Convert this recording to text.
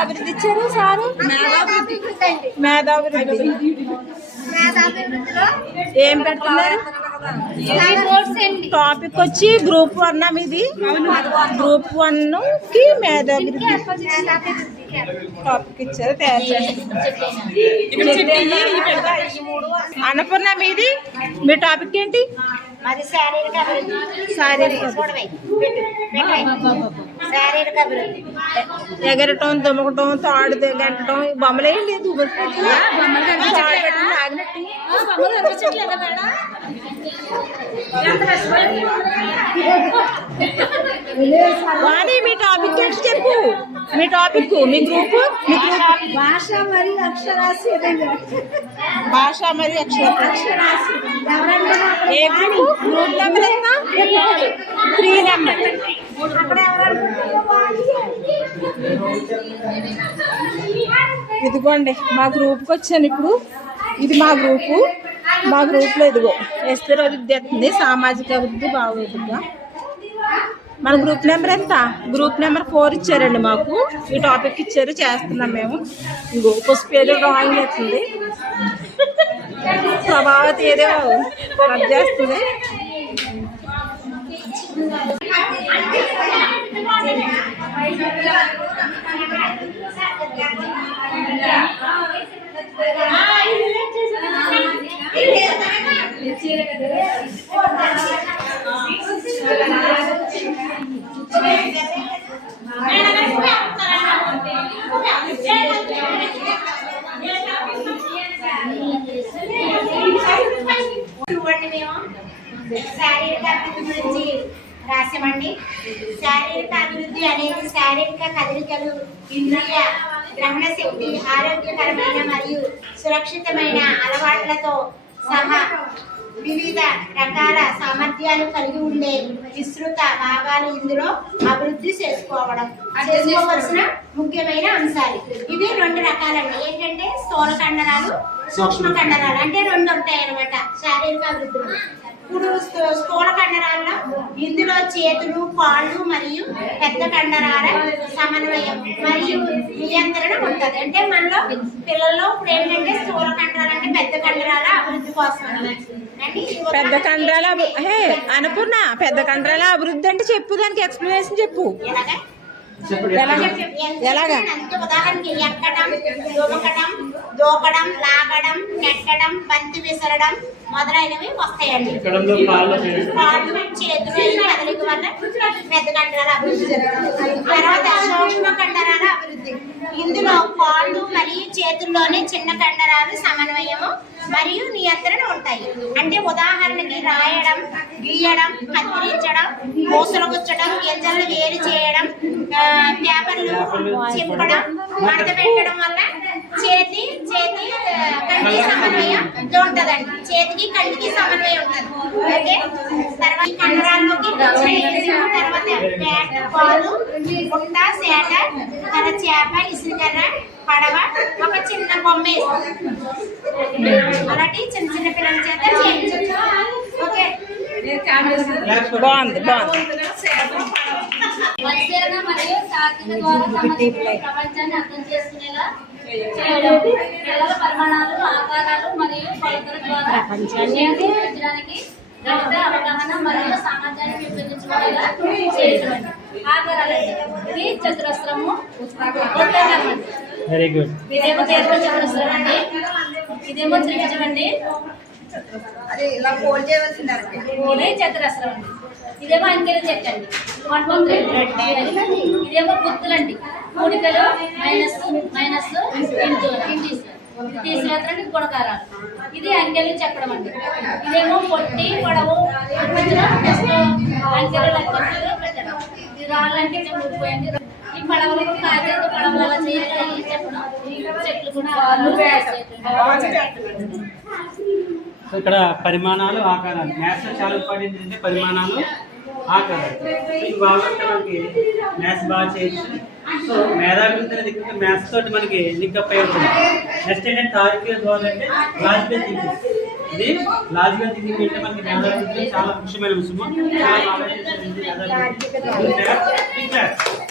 అభివృద్ధి ఇచ్చారు సారు? మేధాభివృద్ధి. ఏం పెడుతున్నారు? టాపిక్ వచ్చి గ్రూప్ 1 ఇది. గ్రూప్ 1కి మేధాభివృద్ధి టాపిక్ ఇచ్చారు, తయారు చేస్తారు. అన్నపూర్ణ మీది, మీ టాపిక్ ఏంటి? ఎగరటం, దుమ్మకటం, తాడు గంటడం, బొమ్మలేంటి వాణి, మీ టాపిక్ ఏంటి చెప్పు. మీ టాపిక్, మీ గ్రూప్ భాష మరియు అక్షరాస్యత. భాష మరియు అక్షరాస్యత. ఏ గ్రూప్? గ్రూప్ నెంబర్ ఎంత? 3 నెంబర్. ఇదిగోండి మా గ్రూప్కి వచ్చాను ఇప్పుడు. ఇది మా గ్రూపు. మా గ్రూప్లో ఇదిగో ఎస్పీ అభివృద్ధి వస్తుంది, సామాజిక అభివృద్ధి భావోద్ధిగా. మన గ్రూప్ నెంబర్ ఎంత? గ్రూప్ నెంబర్ 4 ఇచ్చారండి మాకు. ఈ టాపిక్ ఇచ్చారు, చేస్తున్నాం మేము. ఇంకో పుష్పేరు డ్రాయింగ్ వేస్తుంది, ప్రభావతి ఏదో వర్క్ చేస్తుంది. శారీరక అభివృద్ధి గురించి రాసామండి. శారీరక అభివృద్ధి అనేది శారీరక కదలికలు, ఇంద్రియ గ్రహణ శక్తి, ఆరోగ్యకరమైన మరియు సురక్షితమైన అలవాట్లతో సహా వివిధ రకాల సామర్థ్యాలు కలిగి ఉండే విస్తృత భాగాలు ఇందులో అభివృద్ధి చేసుకోవలసిన ముఖ్యమైన అంశాలు. ఇవి 2 రకాలండి. ఏంటంటే స్థూల కండరాలు, సూక్ష్మ కండరాలు. అంటే 2 ఉంటాయి అన్నమాట శారీరక అభివృద్ధిలో. ఇప్పుడు స్థూల కండరాల్లో ఇందులో చేతులు, కాళ్ళు మరియు పెద్ద కండరాల సమన్వయం మరియు నియంత్రణ ఉంటుంది. అంటే మనలో పిల్లల్లో ఇప్పుడు ఏంటంటే స్థూల కండరాలు అంటే పెద్ద కండరాల అభివృద్ధి కోసం. పెద్ద కండరాల అన్నపూర్ణ, పెద్ద కండరాల అభివృద్ధి అంటే చెప్పు, దానికి ఎక్స్ప్లెనేషన్ చెప్పు. ఎలాగా? ఉదాహరణకి ఎక్కడం, దుమకడం, దూకడం, లాగడం, నెట్టడం, బంతి విసరడం మొదలైనవి వస్తాయండి. కాళ్ళు, చేతులు కదలిక వల్ల పెద్ద కండరాల అభివృద్ధి జరుగుతుంది. తర్వాత సూక్ష్మ కండరాల అభివృద్ధి. ఇందులో కాళ్ళు మరియు చేతుల్లోనే చిన్న కండరాలు సమన్వయము మరియు నియంత్రణ ఉంటాయి. అంటే ఉదాహరణకి రాయడం, గీయడం, కత్తిరించడం, పూసలు గుచ్చడం, గింజలు వేరు చేయడం, పేపర్లు చింపడం, మడత పెట్టడం వల్ల చేతి కంటి సమన్వయం ఉంటుందండి. చేతికి కంటికి సమన్వయం ఉంటుంది. ఓకే, తర్వాత కండరాల్లోకి తర్వాత పాలు, పుట్ట, సేట, చేప, ఇసుకర్ర, పడవ, ఒక చిన్న బొమ్మ అలాంటి చిన్న చిన్న పిల్లల చేత చేయించవచ్చు. ఓకే, బాగుంది. పరిశీలన మరియు తార్కిక ద్వారా ప్రపంచాన్ని అర్థం చేసుకునేలా చేయడం, పిల్లల పరిమాణాలు, ఆకారాలు మరియు కొలతల ద్వారా విషయాన్ని పెంచడానికి గణిత అవగాహన మరియు సామర్థ్యాన్ని పెంపొందించుకునేలా చేయడం. ఆకారాలు ఇది చతురస్రము, వెరీ గుడ్. ఇదేమో దీర్ఘ చతురస్రం అండి, ఇదేమో త్రిభుజం అండి, చతురస్రం అండి. ఇదేమో అంకెలు చెట్టండి, 1 2 3. ఇదేమో గుర్తులండి, కూడికలు, మైనస్ ఇంటూ తీసివేతలని గుణకారాలు. ఇది అంకెలు చెప్పడం అండి. ఇదేమో పొట్టి, పొడవు, అంకెలు లెక్కలు పెట్టడం. ఇది రాళ్ళంటే ఊడిపోయండి. ఈ పడవలకు కాగితంతో పడవలు అలా చేయాలి చెప్పడం. చెట్లు కూడా ఇక్కడ పరిమాణాలు, ఆకారాలు. మ్యాథ్స్ లో చాలా ఇంపార్టెంట్ అంటే పరిమాణాలు, ఆకారాలు. ఇది బాగా మనకి మ్యాథ్స్ బాగా చేయొచ్చు. సో మేధాభివృద్ధి అనేది ఇక్కడ మ్యాథ్స్ తోటి మనకి లింకప్ అయి ఉంటుంది. నెక్స్ట్ ఏంటంటే తార్కిక ద్వారా అంటే లాజికల్ థింకింగ్. ఇది లాజికల్ థింకింగ్ అంటే మనకి మేధాభివృద్ధిలో చాలా ముఖ్యమైన విషయము. చాలా బాగా